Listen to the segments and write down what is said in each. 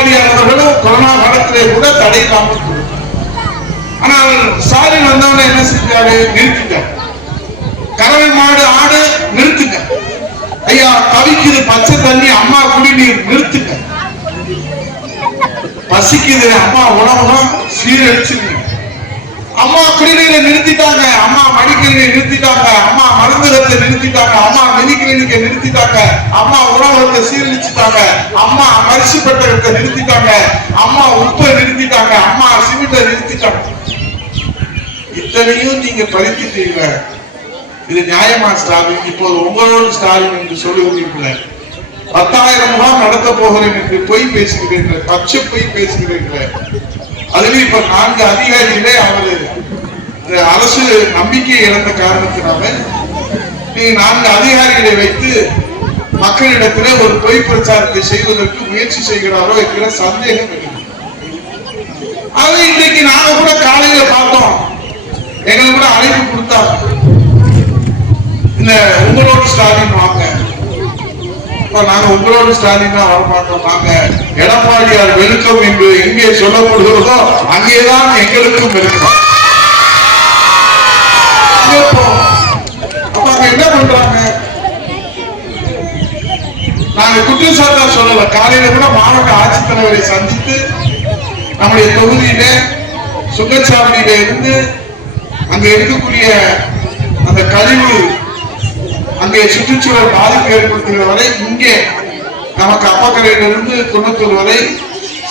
எடப்பாடியார் அவர்களும் கொரோனா காலத்திலே கூட தடை இல்லாமல் ஆனால் ஸ்டாலின் வந்தவன என்ன செஞ்சாரு? நிறுத்திட்டார். கறவை மாடு ஆடு நிறுத்துங்க ஐயா தவிக்குது பச்சை தண்ணி அம்மா குடிநீர் நிறுத்துங்க பசிக்குது அம்மா உணவுதான் சீரழிச்சுங்க அம்மா குடிநீரை நிறுத்திட்டாங்க. அம்மா மடிக்கணினை நிறுத்திட்டாங்க. அம்மா மருந்தகத்தை நிறுத்திட்டாங்க. அம்மா மெடிக்கலினிக்கை நிறுத்திட்டாங்க. அம்மா உணவகத்தை சீரழிச்சுட்டாங்க. அம்மா மரிசு பெட்டகத்தை நிறுத்திட்டாங்க. அம்மா உப்பை நிறுத்திட்டாங்க. அம்மா சிமெண்ட்டை நிறுத்திட்டாங்க. இத்தனையும் நீங்க பறித்துட்டீங்க இது நியாயமா ஸ்டாலின்? இப்போது உங்களோடு ஸ்டாலின் என்று சொல்லுகிறீர்களே பத்தாயிரம் ரூபாய் நடத்த போகிறேன் என்று பொய் பேசுகிறீர்கள். பச்சை பொய் பேசுகிறீர்களே. அதிலும் இப்ப நான்கு அதிகாரிகளே அவரு அரசு நம்பிக்கை இழந்த காரணத்தினால நீங்க நான்கு அதிகாரிகளை வைத்து மக்களிடத்திலே ஒரு பொய் பிரச்சாரத்தை செய்வதற்கு முயற்சி செய்கிறாரோ என்கிற சந்தேகம் அது இன்றைக்கு நாங்க கூட காலையில பார்த்தோம். எங்களுக்கு கூட அழைப்பு கொடுத்தாங்க. இந்த உங்களோட ஸ்டாலின் வாங்க. நாங்க உங்களோட ஸ்டாலின் தான் வரமாட்டோம். நாங்க எடப்பாடியார் வெளுக்கம் என்று எங்கே சொல்லப்படுகிறதோ அங்கேதான் எங்களுக்கும் இருக்கும். அங்கே அப்ப அங்க என்ன பண்றாங்க நாங்க குற்றச்சாட்டா சொல்லல காலையில கூட மாவட்ட ஆட்சித்தலைவரை சந்தித்து நம்முடைய தொகுதியில சுங்கச்சாவடியில இருந்து அங்க இருக்கக்கூடிய அந்த கழிவு அங்கே சுற்றுச்சூழல் பாதிப்பு ஏற்படுத்துகிற வரை இங்கே நமக்கு அப்பக்கரையிலிருந்து குன்னத்தூர் வரை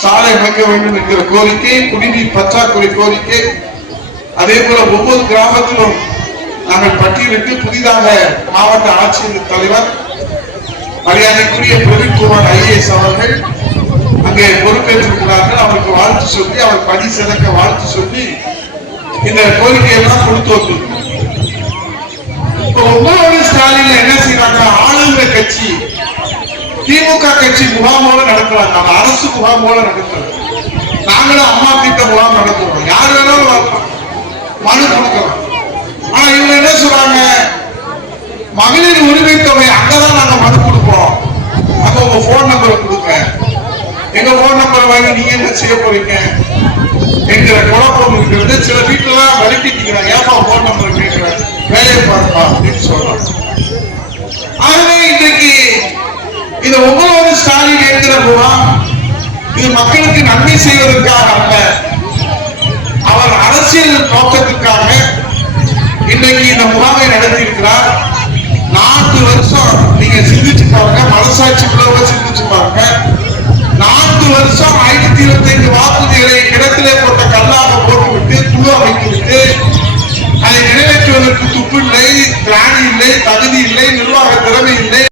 சாலை அமைக்க வேண்டும் என்கிற கோரிக்கை குடிநீர் பற்றாக்குறை கோரிக்கை அதே போல ஒவ்வொரு கிராமத்திலும் நாங்கள் பட்டியலிட்டு புதிதாக மாவட்ட ஆட்சியர் தலைவர் மரியாதைக்குரிய பிரவீன்குமார் ஐஏஎஸ் அவர்கள் அங்கே பொறுப்பேற்றிருக்கிறார்கள். அவருக்கு வாழ்த்து சொல்லி அவர் பணி சிறக்க வாழ்த்து சொல்லி இந்த கோரிக்கையெல்லாம் கொடுத்து வந்திருக்கோம். இப்போ ஒவ்வொரு ஸ்டாலின் என்ன செய்யறாங்க ஆளுங்க கட்சி திமுக கட்சி முகாமோட நடத்துறாங்க. நம்ம அரசு முகாமோட நடத்துறாங்க. நாங்களும் அம்மா திட்ட முகாம் நடத்துறோம். யார் வேணாலும் மனு கொடுக்கலாம் ஆனா இவங்க என்ன சொல்றாங்க மகளிர் உரிமை தொகை அங்கதான் நாங்க மனு கொடுப்போம் அப்ப உங்க போன் நம்பரை கொடுங்க எங்க போன் நம்பர் வாங்கி நீங்க என்ன செய்ய போறீங்க? என்கிற குழப்பம் இருக்கிறது சில வீட்டுல எல்லாம் விரட்டிக்கிறாங்க ஏப்பா போன் நம்பர் கேட்கிறேன் வேலையை பாருப்பா அப்படின்னு சொல்றாங்க. ஆகவே இன்றைக்கு இந்த உங்களோட ஸ்டாலின் என்கிற மூலம் இது மக்களுக்கு நன்மை செய்வதற்காக அல்ல அவர் அரசியல் நோக்கத்துக்காக இன்றைக்கு இந்த முகாமை நடத்தி இருக்கிறார் நான்கு வருஷம் நீங்க சிந்திச்சு பாருங்க மனசாட்சி உள்ளவங்க சிந்திச்சு பாருங்க. வருஷம் ஐநூத்தி இருபத்தி ஐந்து வாக்குறுதிகளை கிடத்திலே போட்ட கல்லாக போட்டுவிட்டு குழு அமைத்துவிட்டு அதை நிறைவேற்றுவதற்கு துப்பு இல்லை பிராணி இல்லை தகுதி இல்லை நிர்வாக திறமை இல்லை.